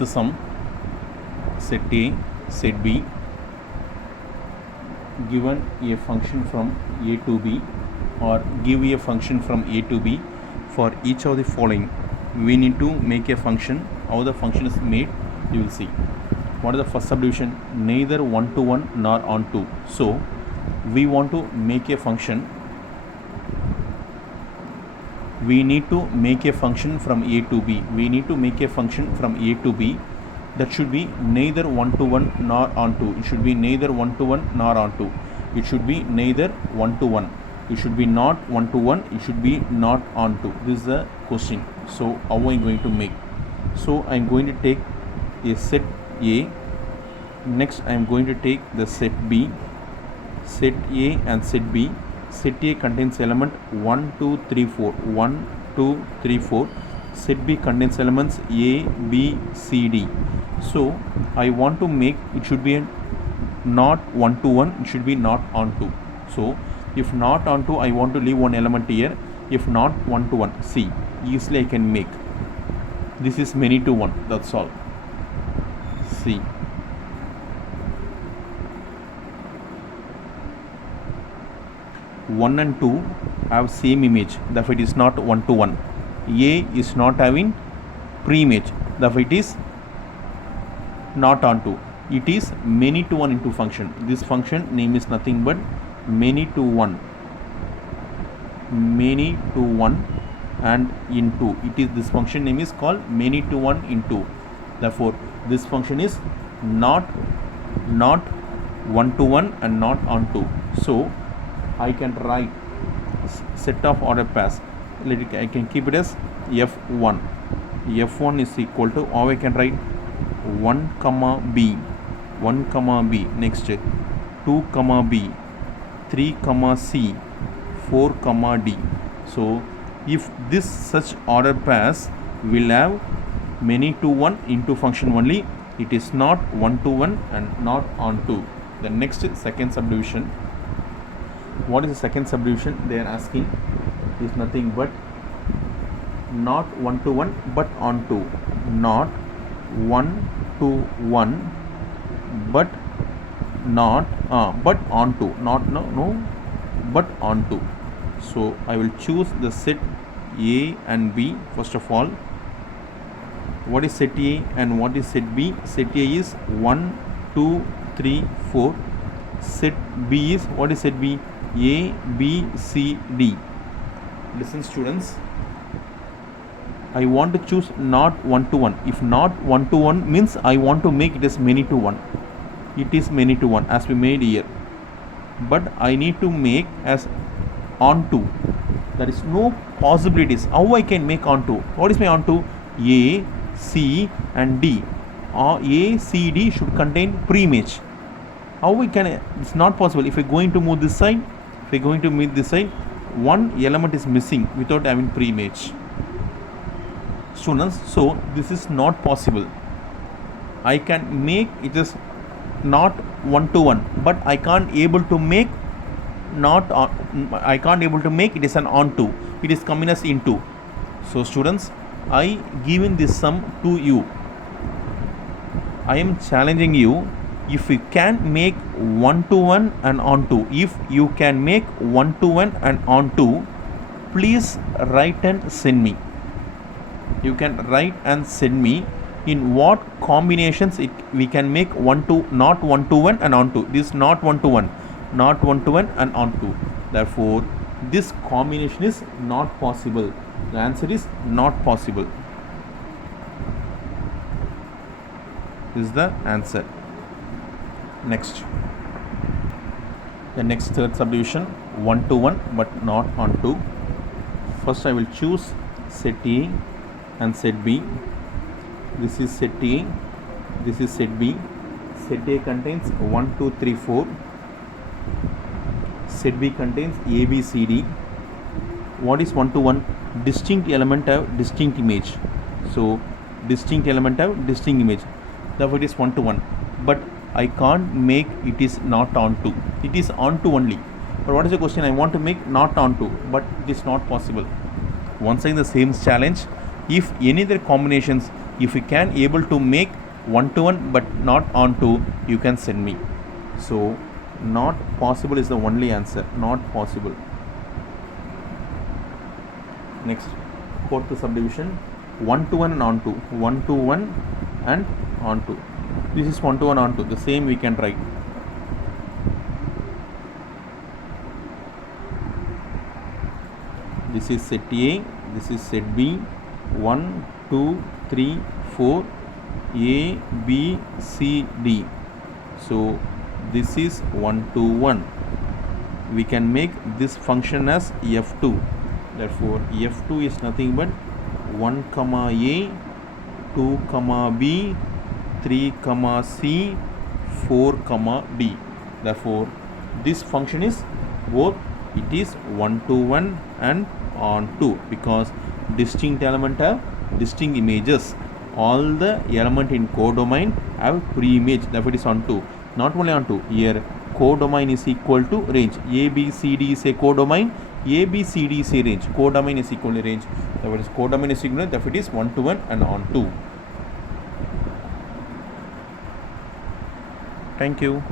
fifth sum, set A, set B, given a function from A to B, or give a function from A to B. For each of the following, we need to make a function. How the function is made, you will see. What is the first subdivision? Neither 1 to 1 nor on 2. So we want to make a function. We need to make a function from A to B. We need to make a function from A to B that should be neither 1 to 1 nor on 2. It should be neither 1 to 1 nor on 2. It should be neither 1 to 1. It should be not 1 to 1. It should be not on 2. This is the question. So how am I going to make? So I am going to take a set A. Next I am going to take the set B. Set A and set B. Set A contains element 1, 2, 3, 4. 1, 2, 3, 4. Set B contains elements A, B, C, D. So I want to make it should be not 1 to 1. It should be not on 2. So if not on 2, I want to leave one element here. If not 1 to 1, see, easily I can make. This is many to 1. That's all. See. 1 and 2 have same image, therefore it is not 1 to 1. A is not having pre-image, therefore it is not on 2. It is many to 1 into function. This function name is nothing but many to 1. Many to 1 and into. It is, this function name is called many to 1 into. Therefore this function is not 1 to 1 and not on 2. So I can write set of order pairs. I can keep it as F1. F1 is equal to, or I can write 1 comma B, 1 comma B, next 2 comma B, 3 comma C, 4 comma D. So if this such order pairs will have many to 1 into function only, it is not 1 to 1 and not on 2. The next second subdivision. What is the second subdivision? They are asking is nothing but not 1 to 1 but on 2. Not 1 to 1 but not but on 2. Not no but on 2. So I will choose the set A and B. First of all, what is set A and what is set B? Set A is 1, 2, 3, 4. Set B is, what is set B? A, B, C, D. Listen students, I want to choose not 1 to 1. If not 1 to 1 means I want to make it as many to 1. It is many to 1 as we made here. But I need to make as on 2. There is no possibilities. How I can make on 2? What is my on 2? A, C and D. A, C, D should contain pre-image. How we can, it's not possible. If we're going to move this side, if we're going to move this side, one element is missing without having pre-image. Students, so this is not possible. I can make it is not 1 to 1, but I can't able to make not on, I can't able to make it is an on 2. It is coming as into. So students, I given this sum to you. I am challenging you. If you can make 1 to 1 and on 2, if you can make 1 to 1 and on 2, please write and send me. You can write and send me in what combinations we can make 1 to, not 1 to 1 and on 2. This is not 1 to 1, not 1 to 1 and on 2. Therefore, this combination is not possible. The answer is not possible. This is the answer. Next, the next third subdivision, 1 to 1 but not on 2. First I will choose set A and set B. This is set A, this is set B. Set A contains 1, 2, 3, 4. Set B contains A, B, C, D. What is 1 to 1? Distinct element have distinct image. So distinct element have distinct image. Therefore it is 1 to 1. But I can't make it is not on 2. It is on 2 only. But what is the question? I want to make not on 2, but it is not possible. Once again the same challenge. If any other combinations, if you can able to make 1 to 1 but not on 2, you can send me. So not possible is the only answer, not possible. Next, fourth subdivision, 1 to 1 and on 2, 1 to 1 and on 2. This is 1 to 1 on 2, the same we can write. This is set A, this is set B, 1, 2, 3, 4, A, B, C, D. So this is 1 to 1. We can make this function as F2. Therefore, F2 is nothing but 1 comma A, 2 comma B, 3 comma C, 4 comma D. Therefore, this function is both, it is 1 to 1 and on 2, because distinct element have distinct images. All the element in codomain have pre-image, therefore it is on 2. Not only on 2, here codomain is equal to range. A, B, C, D is a codomain, A, B, C, D is a range. Codomain is equal to range, therefore it is codomain is equal to, therefore it is 1 to 1 and on 2. Thank you.